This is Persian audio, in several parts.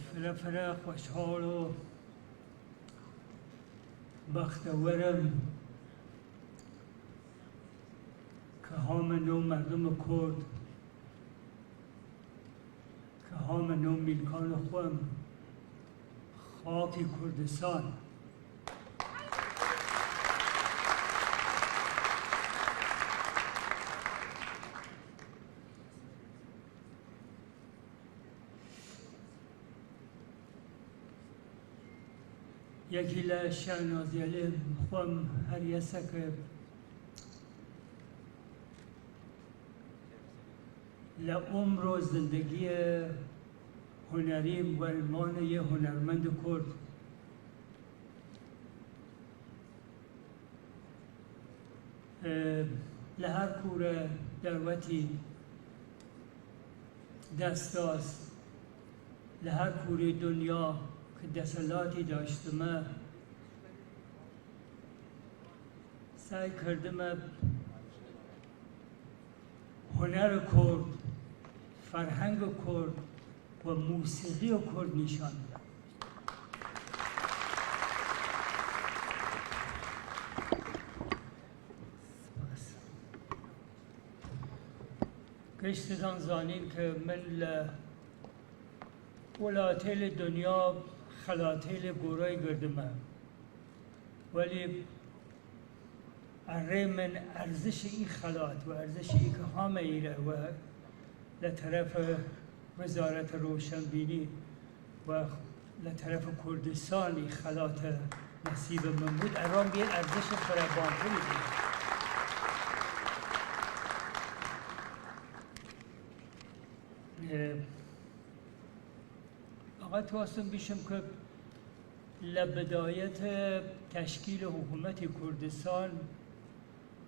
فرا خوشحال و بختورم که هامنو مردم کرد که هامنو میلکان خوام خاک کردستان یکی لشنازیالی خوام هر یسه که لعمر و زندگی هنری ولمان یه هنرمند کرد لهر کوره دروتی دستاست لهر کوره دنیا که دستلاتی داشتم سعی کردم هنر کرد فرهنگ کرد و موسیقی کرد نشان بدم. گشتدان زانین که من ولاتیل دنیا خلاتیل گورای گردمه ولی اره من ارزش این خلات و ارزش این که همه ایره و لطرف وزارت روشنبینی و لطرف کردستانی خلات نصیب من بود ارام بیه ارزش فرابانتری بود. آقا تواستم بیشم که لبدایت تشکیل حکومت کردستان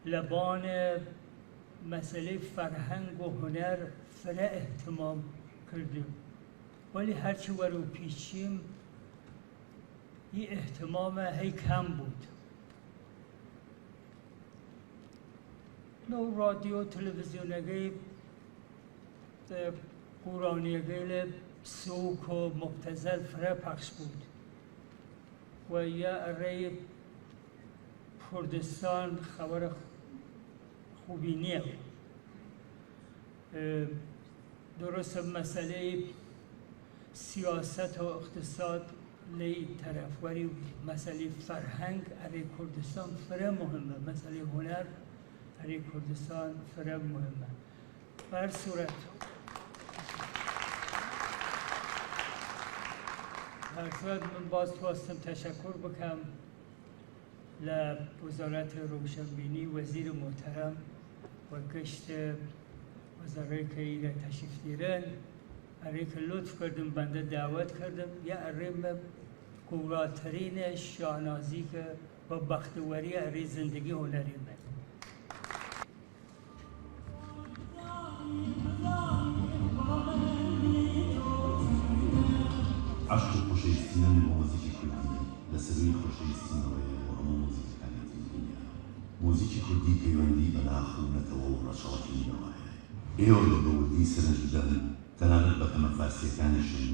لبان مسئله فرهنگ و هنر فره اهتمام کردیم ولی هرچی ورو پیچیم این اهتمام هی کم بود. نو رادیو تلویزیونگی قرانیگی سوک و مبتذل فره پخش بود و یه اره کردستان خبر خوبی نیه. درست مسئله سیاست و اقتصاد لی طرف ولی مسئله فرهنگ اره کردستان فره مهمه مسئله هنر اره کردستان فره مهمه. بر صورت من باز خواستم تشکر بکنم لوزارت روشنبینی وزیر محترم و گشت وزارت که ایره تشریف دیرن اره که لطف کردم بنده دعوت کردم یه اره گوراترین شاهنازی که با بختوری اره زندگی هنری من عشق خوشایستینان با موزیک کردی لسروی خوشایستینەوەیە بۆ هەموو موزیکەکانی دنیا. موزیکی کوردی پەیوەندی بە ناخوونەتەوە و ڕەشەڵەتینەوەیە. ئێوە لە بەوردی سەرنج بدەن تەنانەت بە کەمە فارسیەکانیشن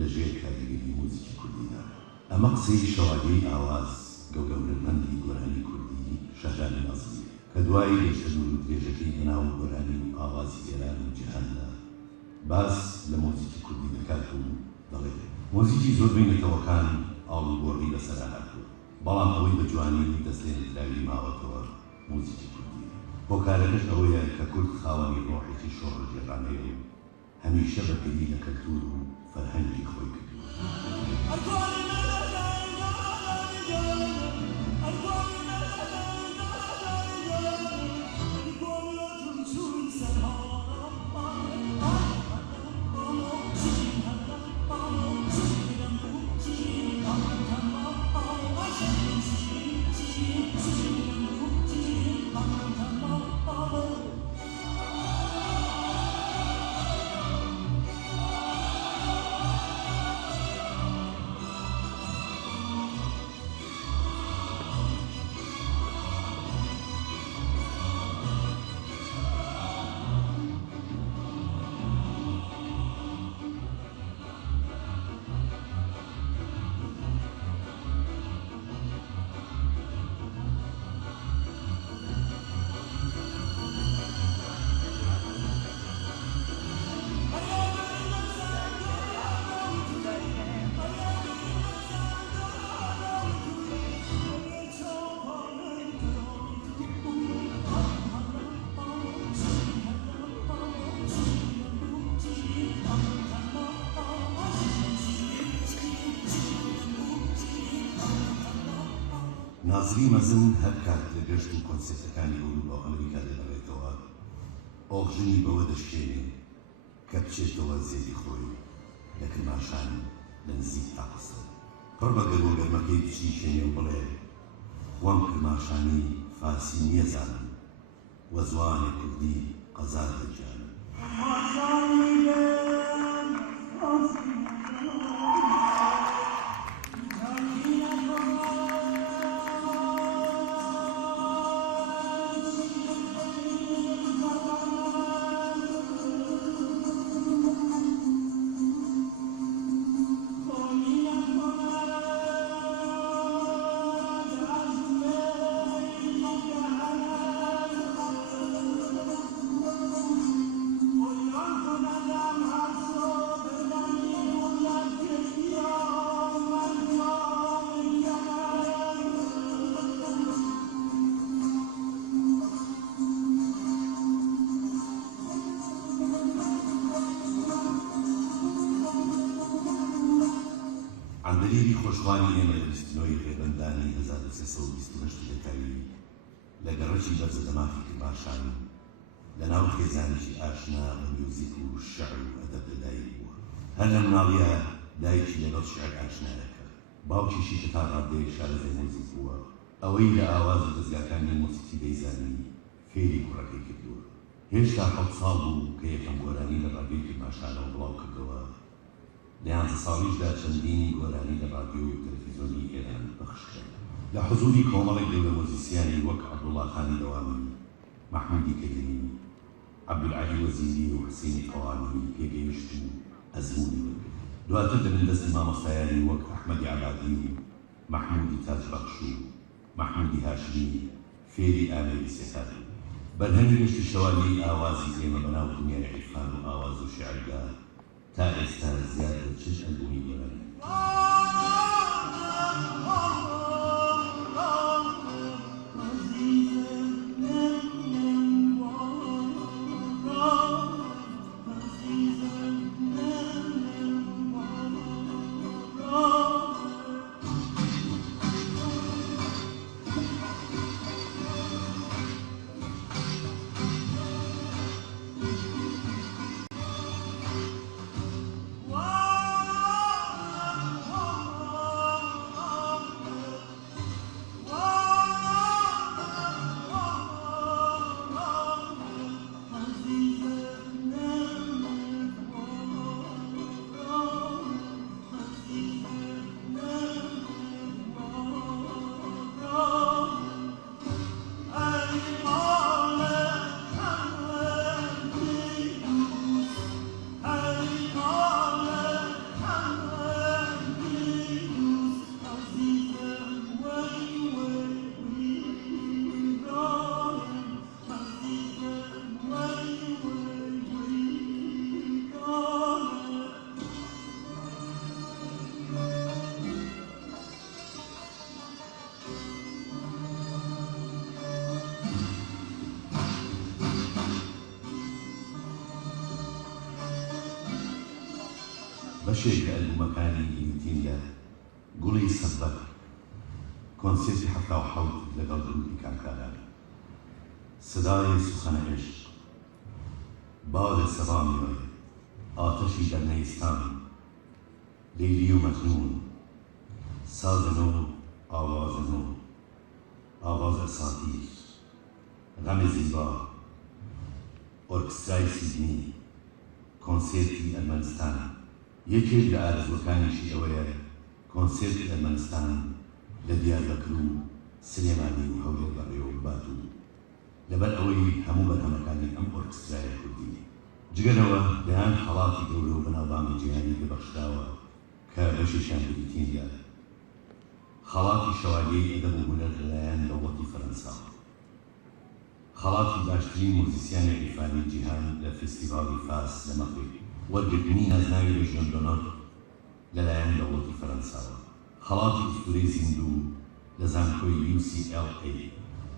لەژێر کاریگەری موزیکی کوردیدا. ئەمە قسەی شەواگەی ئاواز گەورەمەندی گۆرانی کوردی شەهرام نازمیە کە دوای گەشتن و درێژەکەی بەناو گۆرانی و ئاوازی جێران و جیهاندا باس لە موزیکی کوردی دەکات و دەڵێت موزیکی زۆر بینێتەوەکان ئاڵوگۆڕی لەسەرا هاتووە بەڵام ئەوەی بە جوانی دەستێنراوی ماوەتەوە موزیکی کوردیە. هۆکارەکەش ئەوەیە کە کورد خاوەنی ڕۆحێکی شۆڕ جێڕانەیە و هەمیشە بەپێی لە کەلتور و فەرهەنگی خۆی کردووە. نازری مەزن هەر کات لە گەشت و کۆنسێرتەکانی ئەوروپا و ئەمریکا دەبڕێتەوە ئۆغژنی بەوە دەشکێنێ کە بچێتەوە زێری خۆی لە کرماشان لە نزیک تاقسە پڕ بە گەرمەکەی بچی شوێنێ و بڵێ خۆم کرماشانی فارسی نیەزانم وە زوانێ کوردی قەزار دەجانم عەندەلیری خۆشخوانی ئێمە لە بیستنەوەی ڕێبەندانی 1328 دەکەوی لە گەڕەکی بەرزە دەماخی کرماشان لە ناو خێزانێکی ئاشنا بە میوزیک و شەعر و ئەدەب لەدایک بووە هەر لە مناڵیە دایکی لەگەڵ شێعر ئاشنایەکە باوکیشی کە تا ڕادەیە شارەزای مۆزیک بووە ئەوەی لە ئاواز و دەستگاکانی مۆسیقی دەیزانی فێری کوڕەکەی کردووە هێشتا 7 ساڵ بوو کە یەکەم گۆرانی لە ڕادیۆی کرماشانەوە بڵاو کردەوە لە 11 ساڵیشدا چەندینی گۆرانی لە ڕادیۆ و تەلەڤیزیۆنی ئێران پەخش کرد لە حوزوری کۆمەڵێک گەورە مۆزیسیانی وەک عەبدوڵڵاخانی دەوامی محمودی کەریمی عەبدولعەلی وەزیری و حوسێنی قەوامی پێگەیشت و ئەزموونی وەرگرت دواتر دەبن دەستی مامۆستایانی وەک ئەحمەدی عەبادی و محمودی تاجبەخش و محمودی هاشمی فێری ئامێری سێتار بەرهەمی گەشتی شەوالیەی ئاوازی ئێمە بەناو دنیای عیرفان و ئاواز و شێعردا تا ئێستا زیاد لە چەش ئەلبومی گەڕێن بەشێک لە ئەلبومەکانی ئیوتیندا گوڵی سەبەک کۆنسێرتی 77 لەگەڵ گروپی کارکاران سدای سوخەنە عشق باد سەبامی ئاتەشی دەرنەیستان لیلی و مەجنون ساز نو ئاواز نو ئاواز ئەساتیر غەم زیبا ئۆرکسترای سیدنی کۆنسێرتی ئەرمەنستان یەکێک لە ئارزوەکانیشی ئەوەیە کۆنسێرتی ئەرمەنستان لە دیاربەکر و سلێمانی و هەولێر بەڕێوە بات و لەبەر ئەوەی هەموو بەرهەمەکانی ئەم ئۆرکسترایە کوردی جگەرەوە بەیان خەڵاتی گەورە و بەناوبانگی جیهانی پێبەخشراوە کە بەشێکیان بریتیندا خەڵاتی شەوالیەی ئەدەب و هونەر لەلایەن دەوڵەتی فەرەنسا خەڵاتی باشترین موزیسیانی عیرفانی جیهان لە فستیڤاڵی فاس لە مەغرب وەرگرتنی نازناوی لێژیۆن دۆنۆر لەلایەن دەوڵەتی فەرەنساوە خەڵاتی ئوستورەی زیندوو لە زانکۆی UCLA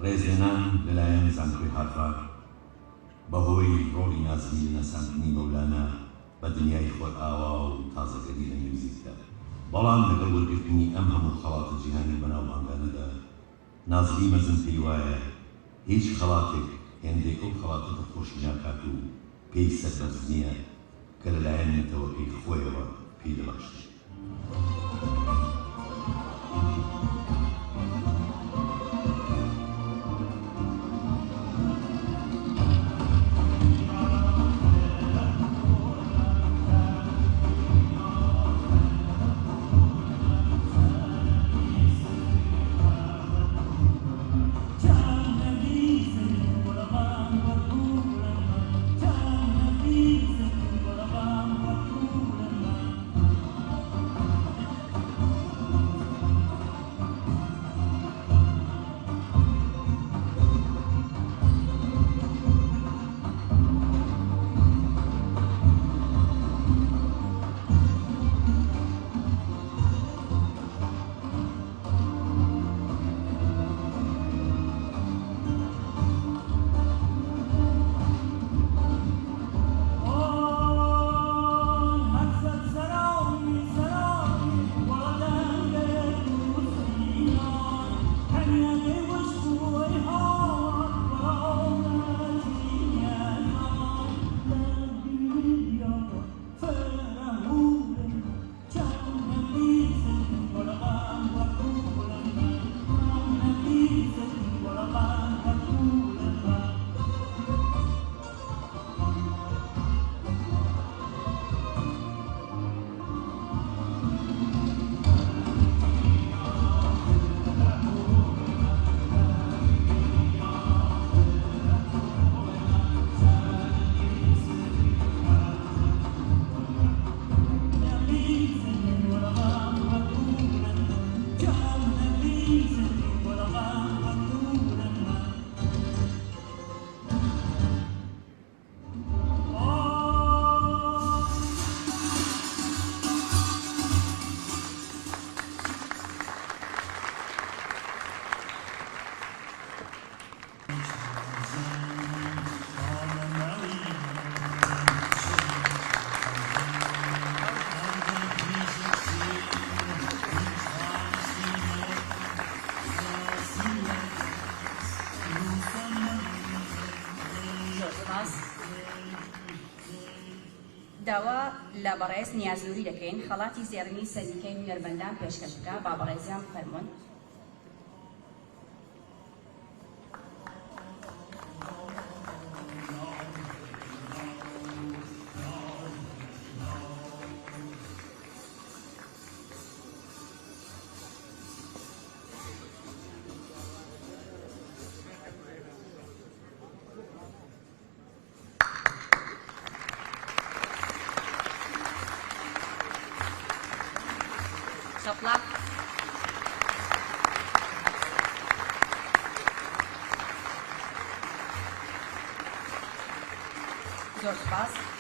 ڕێزێنان لەلایەن زانکۆی هارڤارد بەهۆی ڕۆڵی نازمی لە نەساندنی مەولانە بە دنیای خۆر ئاوا و تازەگەری لە میوزیکدا بەڵام لەگەڵ وەرگرتنی ئەم هەموو خەڵاتە جیهانی بەناوبانگانەدا نازلی مەزن پێی وایە هیچ خەڵاتێک هێندەی ئەو خەڵاتە دڵخۆشی ناکات و پێی سەربەرز نییە کە لەلایەن نەتەوەکەی خۆیەوە پێی دەبەخشێت. داوا لە بەڕێز نیازنووری دەکەین خەڵاتی زێڕینی سەرنیکەی هونەرمەندان پێشکەشەکە با بەڕێزیان فەرموون. Sopla. Zor spas.